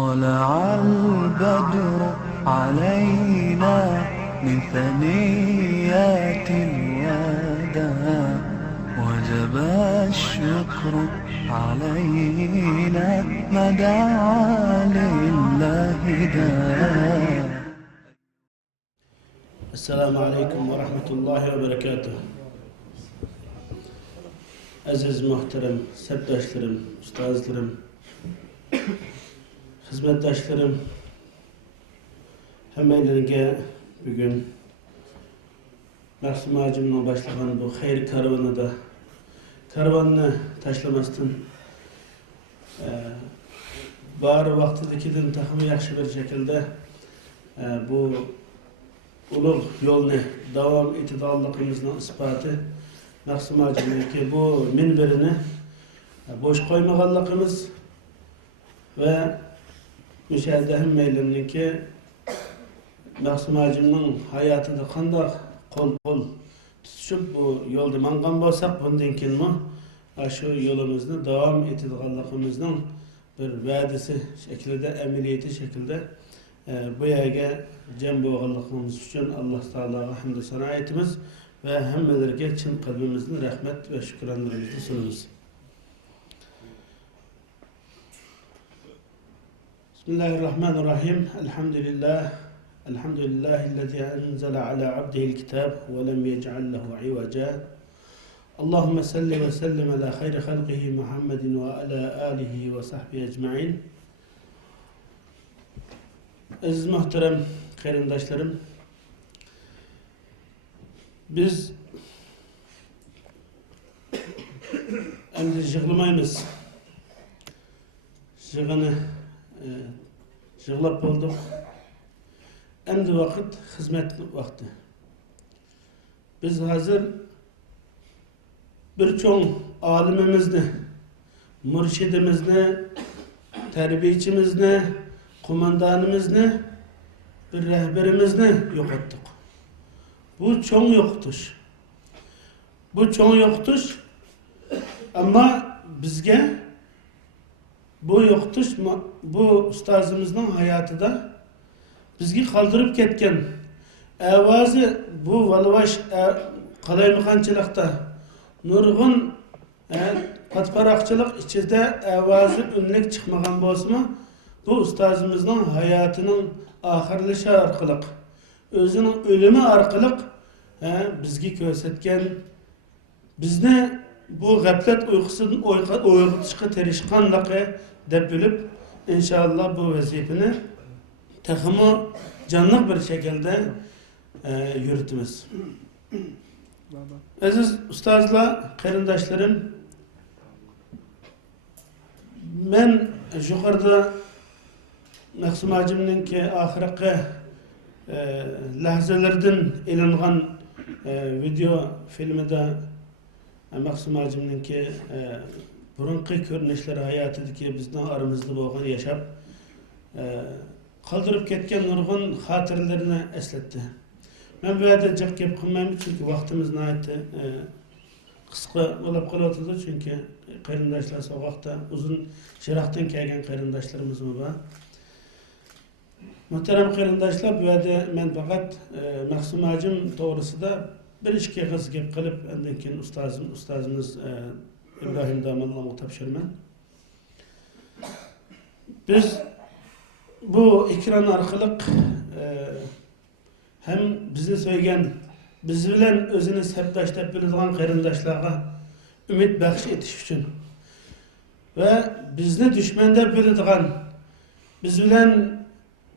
طلع البدر علينا من ثنيات الوداع وجب الشكر علينا ما دعا لله داع. Esselamu Aleyküm ve Rahmetullahi ve Berekatuhu. Aziz muhterem, sepdaşlarım, ustazlarım, hizmetdaşlarım, hemmelerine bugün Mahsum Hacim'le başlayan bu hayır karavanını taşlamasın bari vaktidekiden takımı yaxşı bir şekilde bu ulug' yo'lni davom etadiganligimizning isboti Mahsum Hacim'deki bu minberini boş qo'ymaganligimiz ve müşahede hemmeylerinki Mahsum Hacim'ning hayotida qanday qo'l tutuşup bu yo'lda mangan bo'lsak, bundan keyinmi shu yo'limizni davom etadiganligimizning bir va'dasi shaklida, amaliyati shaklida bu yerga cem bo'lganligimiz uchun Alloh taologa hamd va sano aytamiz ve hammalarga chin qalbimizdan rahmat ve shukronlarimizni sunamiz. Bismillahirrahmanirrahim. Elhamdülillahi'llezî enzele ala abdihi'l kitab ve lem yec'al lehu ivaca. Allahumme salli ve sellim ala hayri halqihi Muhammedin ve ala alihi ve sahbihi ecmaîn. Aziz muhterem qarindoshlarım, biz endi yig'lamaymiz. Yig'lab bo'ldik. Endi vaqt xizmat vaqti. Biz hozir bir cho'ng olimimizni, murshidimizni, tarbiyachimizni, kumandanımızı, bir rehberimizni yo'qotdik. Bu çoğun yo'qotish. Bu çoğun yo'qotish, ama bizge bu yo'qotish, bu ustozimizning hayotida bizga qoldirib ketgan ovozi bu valvash qalaymiqanchilikda nurg'un patparaqchilik ichida ovozi unlik chiqmagan bo'lsa-mu, bu ustazımızın hayatının ahirleşi arkalık, özünün ölümü arkalık bizgi gösterken, bizni bu gaflet uykusunun uygutuşka terişkanlığı dep bilip, inşallah bu vazifini takımı canlı bir şekilde yürütümüz. Aziz ustazlar, qarindoshlarım, ben yukarıda Mahsum Hacim'ninki ahirki lahzalardan ilingan video filmida Mahsum Hacim'ninki burunqi ko'rinishlar hayotidagi bizning aramizda bo'lgan yashab qoldirib ketgan nurg'un xotiralarini eslatdi. Men bu yerda jiq gap qilmayman, chunki vaqtimiz nihoyatda qisqa bo'lib qolyapti, chunki qarindoshlar so'g'oqda uzun shiraqdan kelgan qarindoshlarimiz bor. Muhterem qarindoshlar, bu yerda men faqat Mahsum Hacim to'g'risida bir ikki qiz gap qilib, undan keyin ustozimiz İbrahim Damallamga topshiraman. Biz bu ekran orqali hem bizni söyleyen, biz bilen özünü sepdaş deb biladigan qarindoshlarga umid baxsh etish uchun ve bizni dushman deb biladigan, biz bilen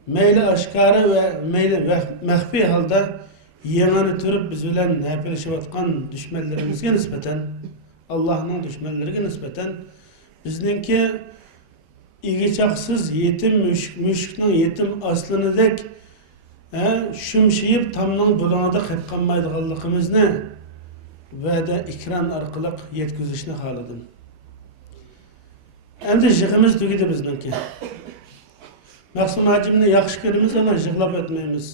meyli aşkarı ve meyli mahfi halda yanını turib biz bilen hepleşivatkan düşmanlarımızga nispeten, Allah'ın düşmanlarına nispeten bizninki igiçaksız yetim müşkning yetim aslını dek shumshayib tamning bulonida qilib qolmaydiganligimizni ve de ekran orqali yetkazishni xohladim. Endi yig'imiz tugadi bizniki. Mahsum Hacim'ni yaxshi ko'ramiz, ama yig'lab o'tmaymiz.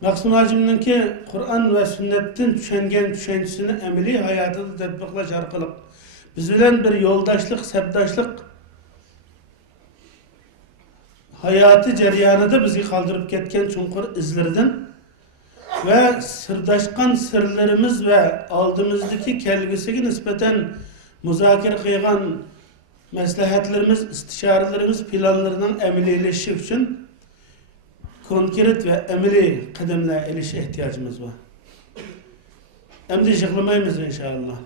Mahsum Hacim'ninki Kur'an ve sünnetten düşengen düşüncesini emeli hayatında tatbiklaş arkalık. Biz bilen bir yoldaşlık, sepdaşlık hayatı jarayonida bizni qoldirib ketgan chunqur izlaridan ve sırdaşkan sırlarımız ve aldığımızdaki kelgüsüge nispeten muzakere qilgan maslahatlarımız, istişarelerimiz planlarının əməliyleşişi için konkret ve əməli qadamlar elişe ihtiyacımız var. Endi yığılmayız inşallah.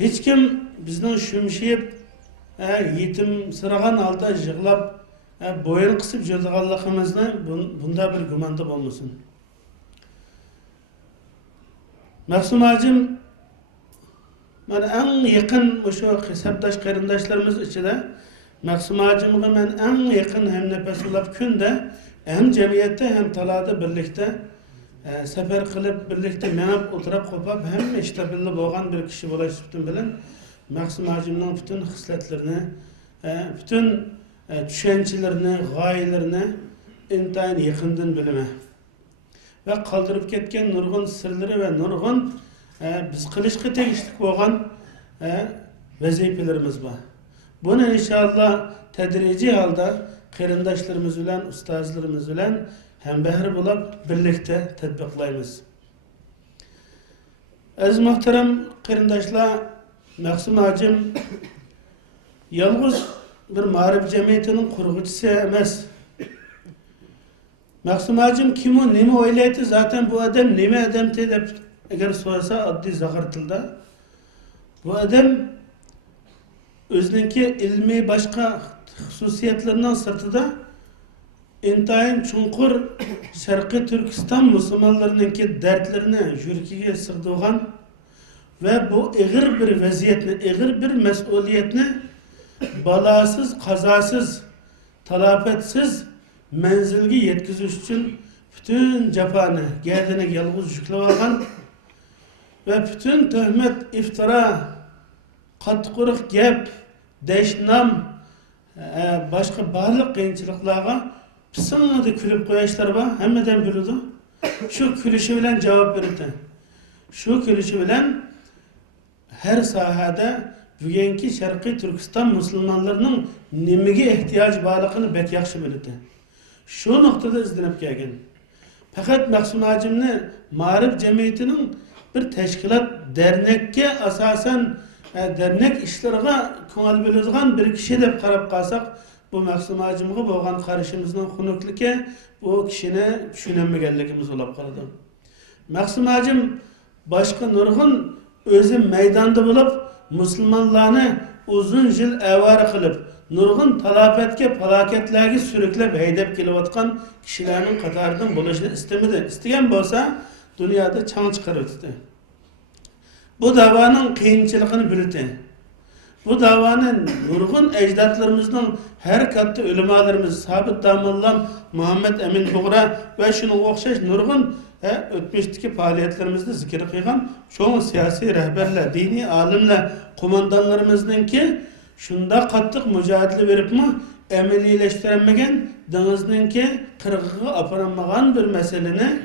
Hiç kim bizden şümşeyip yetim sıragan halda yığılab boyun kısıp yurduğanlığımızda bunda bir gumanda olmasın. Mahsum hacım, ben en yakın şu hesapdaş qarindaşlarımız içinde Mahsum hacımga ben en yakın hem nefes olab künde hem cemiyette hem talada birlikte sefer kılıp birlikte menap oturup kopap hem işte billi boğan bir kişi bulaşıptım bilen Mahsum hacımның bütün hisletlerini, bütün düşüncelerini, gayelerini intayin yakından bilime. Ve kaldırıp ketken nurgun sırları ve nurgun biz kılışkı tegişlik boğan vazifelerimiz var. Bunu inşallah tedrici halde qarindaşlarımız bilen, ustazlarımız bilen hem behri bulup birlikte tatbiqlaymiz. Aziz muhterem qarindaşlar, Mahsum hacım yalnız bir ma'rif cemiyetinin kurgucusu emas. Mahsum hacım kim o, nima o'ylaydi, zaten bu adam nima odamdi deb agar so'rasa oddiy zahir tilda, bu adam o'zininki ilmiy boshqa xususiyatlaridan sirtida intayin chunqur Sharqiy Turkiston musulmonlarininki dardlarini yuragiga sig'dirgan ve bu ağır bir vaziyetni, ağır bir mesuliyetni balasız, kazasız, talafetsiz menzilge yetkiziş için bütün cephanı, gerdine yalnız yüklüyorgan ve bütün töhmet, iftira, katqırık gep, deşnam, başka barlık kıyınçılıklarga pısınladı külüp koyaşlar var, hemmeden bilirdi. Şu külüşü bilen cevap verirdi. Şu külüşü bilen her sahada bugünkü Sharqiy Turkiston musulmonlarining nimaga ehtiyoj borligini bek yaxshi biladi. Shu nuqtada izlanib kelgan. Faqat Mahsum hacimni ma'rif jamiyatining bir tashkilot dernekka asosan dernek ishlariga ko'ngil biladigan bir kishi deb qarab qalsak, bu Mahsum hacimga bo'lgan qarashimizning xunukligi bu kishini tushunmaganligimiz bo'lib qoladi. Mahsum hacim boshqa nurg'un özü meydanda bulup Müslümanlarını uzun yıl evara kılıp nurgun talafetke falaketlerge sürüklep heydep gelivatkan kişilerin katarından buluşunu istemedi. İsteyen bolsa dünyada çan çıkarırdı. Bu davanın kıyınçılıkını bilirdi. Bu davanın nurgun ecdatlarımızın her katta ölümalarımız Sabit Damallam, Muhammed Emin Buğra ve şunun okşaş nurgun ötmüşteki faaliyetlerimizde zikir kıygan çoğu siyasi rehberler, dini alimler, kumandanlarımızın ki şunda kattık mücadele verip mi emelileştiremegen denizinin ki kırgığı aparamagan bir meseleni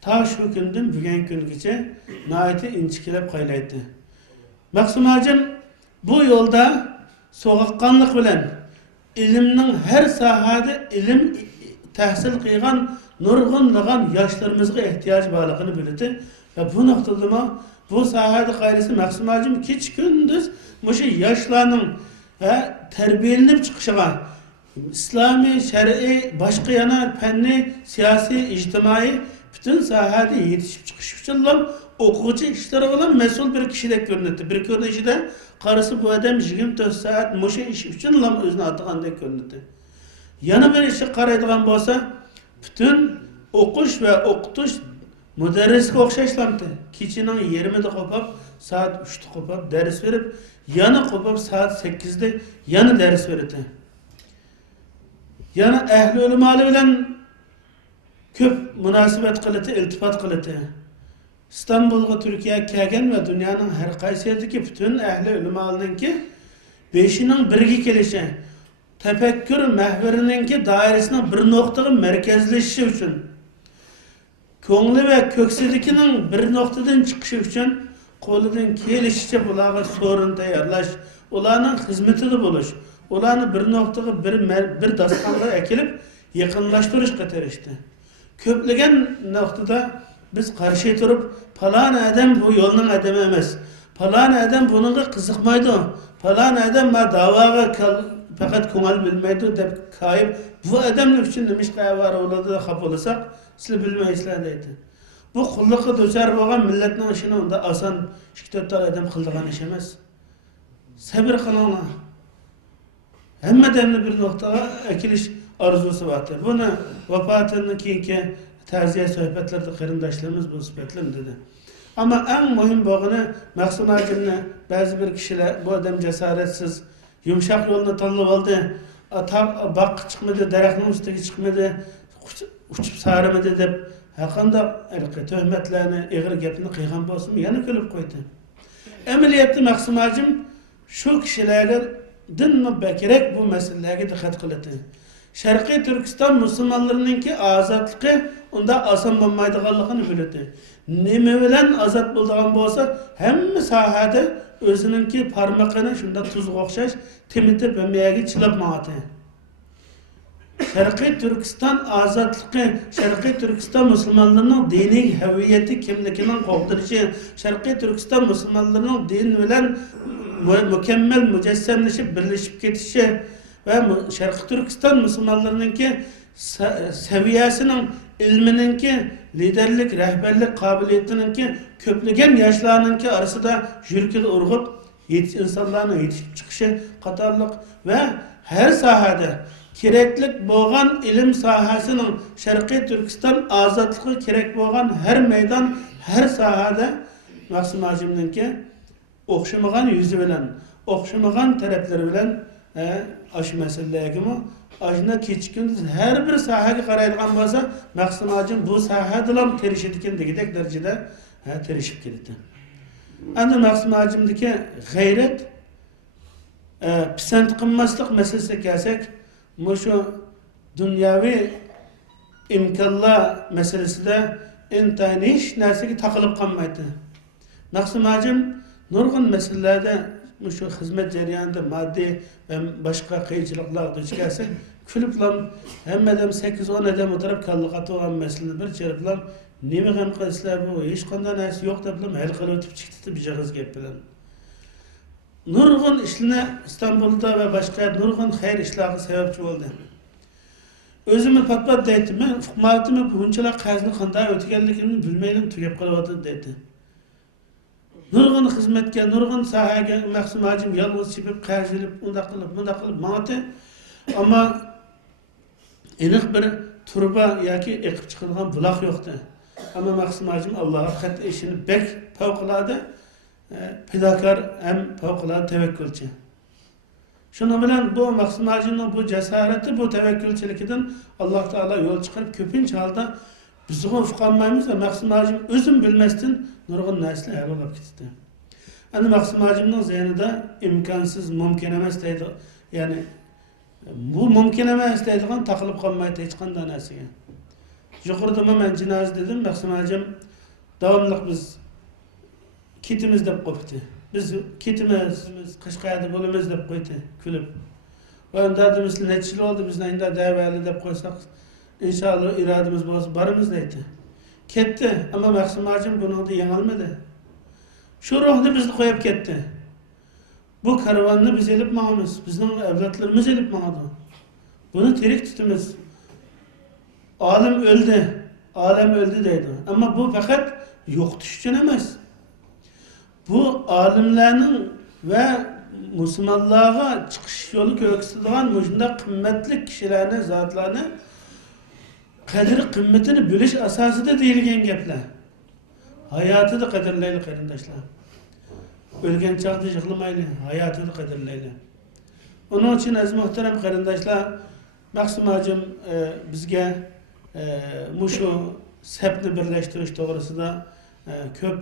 ta şu günden bugün güngice naiti inçikilep kaylaydı. Mahsum hacım bu yolda soğukkanlık bilen ilimnin her sahada ilim tahsil kıygan nurgunlagan yaşlarımızga ihtiyaç bağlılığını bildi. Ve bu noktada bu sahada gayrisi Mahsum hacım hiç gündüz bu yaşlarının terbiyelenip çıkışına İslami, şer'i, başka yana fenni, siyasi, ictimai bütün sahada yetişip çıkış için okuğucu işleri olan mesul bir kişilik görünürdü. Bir görünüşde karısı bu adam 24 saat muşa iş için özünü atığandaki görünürdü. Yana bir işi qaraydigan bolsa bütün okuş ve okutuş müderrisga o'xshashlamdi. Kechining 20'de qopab, saat 3'te qopab ders verip, yana qopab saat 8'de yana ders verdi. Yana ehli ulamalar bilan ko'p munosabat qiladi, iltifot qiladi. İstanbul'a, Türkiye'ye kelgan ve dünyanın her qaysiyatdagi bütün ehli ulamalarninki beşinin birga kelishi, tefekkür mehverininki dairesinin bir noktada merkezleşişi için, ko'ngli ve köksidikinin bir noktadan çıkışı için, qo'lidan kelishicha bularga so'rin tayyorlash, ularning xizmatida bo'lish, ularni bir noktaga bir dastonga ekilib yaqinlashtirishga tirishdi. Ko'plagan noktada biz qarshi turib, falan adam bu yo'lning adami emas. Falan adam buningga qiziqmaydi. Falan adam ma da'voga faqat ko'ngil bilmaydi deb qayib, bu adamlar uchun nima ish qilib bo'ladi xafa bo'lsak, sizlar bilmaysizlar deydi. Bu qulluqqa duchor bo'lgan millatning ishini unda oson 2-4 ta odam qildigan ish emas. Sabr qilinglar. Hammadan bir noktaga ekilish arzusi var. Buni vafatından keyinki ta'ziya suhbatlarda qarindoshlarimiz bu sifatlar dedi. Ama en muhim bo'lgani Maqsum Hajimni ba'zi bir kishilar bu odam jasoratsiz, yumshoq yo'lni tanlab oldi. Baq chiqmadi, daraxtning ustiga chiqmadi, uchib sarimadi deb haqında tuhmatlarni, ig'ir gapni qilgan bo'lsin, yana kulib qo'ydi. Amaliyotda Maqsum Hajim shu kishilarga dinni kerak bu masalalarga diqqat qiladi. Sharqiy Turkiston musulmonlarininki ozodligi unda oson bo'lmaydiganligini biladi. Nima bilan ozod bo'lgan bo'lsa, hamma sohada o'zininki parmog'ini shunda tuzga o'xshash temitib hammaga chilab ma'ati. Sharqiy Turkiston ozodligi, Sharqiy Turkiston musulmonlarining diniy haviyati kimligining qo'g'dirishi, Sharqiy Turkiston musulmonlarining din bilan mukammal mujassamlashib birlashib ketishi ve Şarkı Türkistan Müslümanlarınınki seviyesinin, ilmininki, liderlik, rehberlik kabiliyetininki, köplügen yaşlarınınki arasında jürkül urgup, insanların yetişip çıkışı katarlık ve her sahada kereklik boğan ilim sahasının Şarkı Türkistan azatlığı kerek boğan her meydan, her sahada Maqsum Hajimninki o'xshamagan yüzü bilen, o'xshamagan tarafları bilen aşı meselelerine mi? Aşına keçkin her bir sahaga qaraydigan bo'lsa, Maqsum Hajim bu sahadalam terişediken degidek derecede terişip keldi. Endi Maqsum Hajimdiki g'ayrat pisand qilmaslik meselesiga kelsak, şu dunyoviy imkonlar meselesida intayin hech narsaga taqilib qolmaydi. Maqsum Hajim nurg'un masalalarda şu hizmet jarayonida moddiy ve başka qiyinchiliklar duch kelsa, kuliblam hammadan 8-10 odam o'tirib kalliq atgan masalani bir cheriblam nima ham qilsizlar bu hech qanday narsa yo'q deb hal qilib o'tib chiqdi bir jag'iz gap bilan. Nurg'un ishlarni İstanbulda ve başka nurg'un xayr ishlarga sababchi bo'ldi. O'zimni patpat deydi, men hukumatimni bunchalar qarzni qanday o'tganligini bilmayman, tugab qolyapti deydi. Nurg'un xizmatga, nurg'un sohaga Maqsum Hajim yolg'iz chipib, qarz olib, unda qilib ma'ati. Ammo aniq bir turba yoki eqib chiqilgan buloq yo'qdi. Ammo Maqsum Hajim Allohga qat'iy ishini bek favqulodda fidokor ham favqulodda tavakkulchi. Şuna bilen bu Maqsum Hajimning bu jasorati, bu tavakkulchiligidan Alloh taolo yo'l chiqarib ko'pincha holda bizni uqolmaymiz va Maqsum Hajim o'zim bilmasdan nurg'un narsalar olib ketdi. Endi Maqsum Hajimning zehnida imkonsiz, mumkin emas deydi. Ya'ni bu mumkin emas deydigan taqilib qolmaydi hech qanday narsaga. Yuqorida men jinoz dedim, Maqsum Hajim davomli biz ketimiz deb qo'ydi. Biz ketimiz, Qashqarda bo'lamiz deb qo'ydi, kulib. Va unda demisli necha yil oldi bizni endi davali deb qo'ysak, inshaalloh irodamiz bo'lsa boramiz deydi. Ketdi, ammo Maqsum Hajim buni yengolmadi. Shu ruhni bizni qo'yib ketdi. Bu karvonni biz elib ma'miz, bizning avlodlarimiz elib ma'di. Buni tirik tutamiz. Olim o'ldi deydi. Ammo bu faqat yo'qotish uchun emas. Bu alimlerinin ve Müslümanlığa çıkış yolu gösterdiğin müşünde kıymetli kişilerini, zatlarını kadir kıymetini bölüş asası da değilgen gepler. Hayatı da kadirleyli kardeşler. Ölgen çağda yıkılmaylı, hayatı da kadirleyli. Onun için aziz muhterem kardeşler, Maqsum Hajim bizge şu sepni birleştiriş doğrusu da köp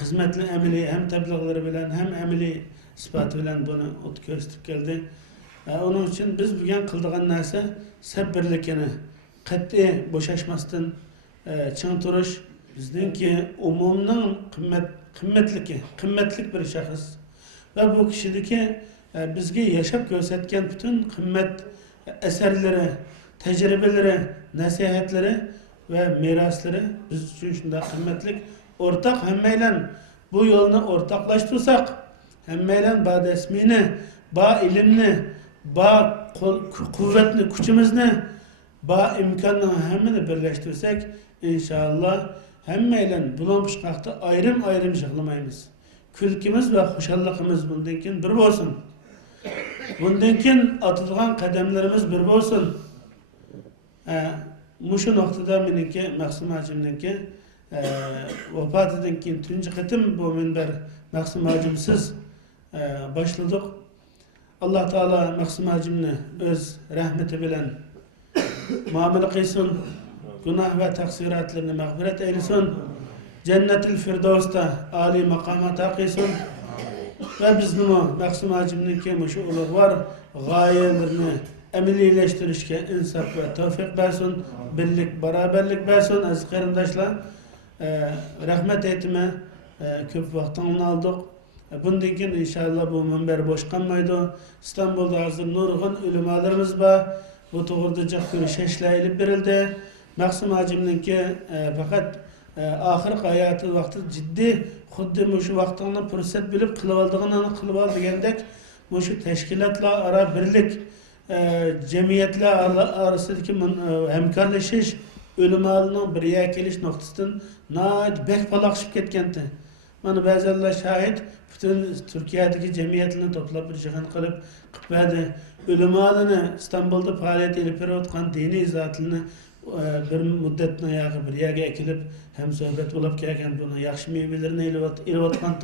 hizmetli emeli hem tebliğleri bilen hem emeli ispatı bilen bunu gösterip geldi. Onun için biz bugün kıldığın narsa sabırlıkını, qat'iy boşaşmasdan çın turuş bizdeki umumның qimmatlik bir şahıs ve bu kişideki bizga yaşab ko'rsatgan bütün qimmat eserleri, tecrübeleri, nasihatleri ve mirasları biz için shunday qimmatli. Ortak hemmeyle bu yolunu ortaklaştırsak, hemmeyle ba desmini, ba ilimni, ba kuvvetni, kuchimizni, ba imkonini hammani birleştirsek, inşallah hemmeyle bulanmışqaqda ayrım yig'lamaymiz. Külkimiz ve hoşallıkımız bundan keyin bir bo'lsin. Bundan keyin atılgan kademlerimiz bir bo'lsin. Muşu noktada meniki Maqsum hacimniki vafatidan keyin tunji qitim bu minber Maqsum hacimsiz başladık. Allah Teala Maqsum hacimni öz rahmeti bilen muamele qilsin. Günah ve taksiratlarını mağfiret eylesin. Cennetil Firdevs'ta âli makamata qilsin. Ve bizim Maqsum hacimniki şu ulug'vor g'oyalarini amaliylashtirishga insaf ve tevfik bersin, birlik, beraberlik bersin. Aziz qarindoshlar, rahmet aytma, ko'p vaqtini oldik. Bundan keyin inşallah bu minber bo'sh qolmaydi. İstanbul'da hozir nurg'un ulamolarimiz bor. Bu to'g'rida jiq ko'rishishlar ilib berildi. Maqsum hacimniki faqat ahirgi hayoti vaqti ciddi xuddi shu vaqtini fursat bilib qilib oldig'ini qilib ol degandek shu tashkilotlar aro birlik cemiyetler arasındaki hemkarlaşış ölümlerinin bir yere geliş noktasından nayet bek palakşıp ketkendi. Bana bazılar şahit bütün Türkiye'deki cemiyetlerini toplap bir şahan kalıp kıpverdi. Ölümlerini İstanbul'da faaliyet edip veriyotkan dini zatlarını bir müddetine yağı bir yere ekilip hem sohbet olup gelirken bunu yakşı meyvelerini eliyotkan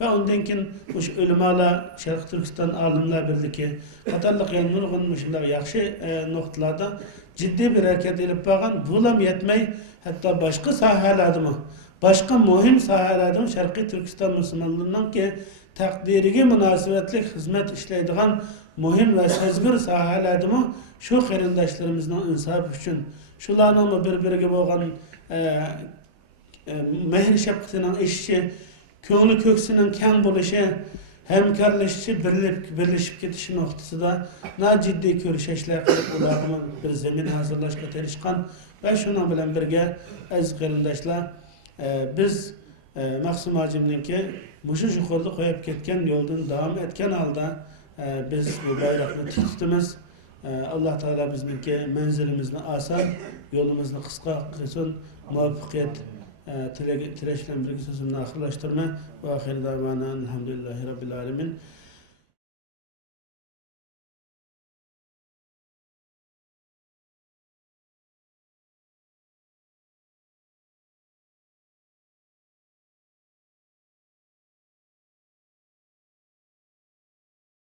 ve ondan keyin o'sha ulamolar Sharq Turkiston olimlar birligi qatorliq yana nurg'un shunday yaxshi nuqtalarda jiddiy bir harakat ilib borgan. Bulam yetmay hatto boshqa sohalardami, boshqa muhim sohalardami Sharqiy Turkiston musulmonlarininki taqdiriga munosabatli xizmat ishlaydigan muhim va sezgir sohalardami shu qarindoshlarimizning insofi uchun shularning bir-biriga bo'lgan mehr shafqatining eshishi, köngülü köksünün keng buluşu, hemkarlaşışı, birleşip ketişi noktasında na ciddi görüşeşler kılıp ularının bir zemin hazırlaşka terişkan ve şuna bilen birge aziz qarindoshlar, biz Maqsum hacimninki muşu yuqorida qo'yib ketgan yo'ldan davom etgan holda biz bu bayroqni tutamiz. Allah Teala bizninki manzilimizni oson, yo'limizni qisqa qilsin, muvaffaqiyat tileşlen bir sözümle ahırlaştırma ve ahir davana elhamdülillahi rabbil alemin.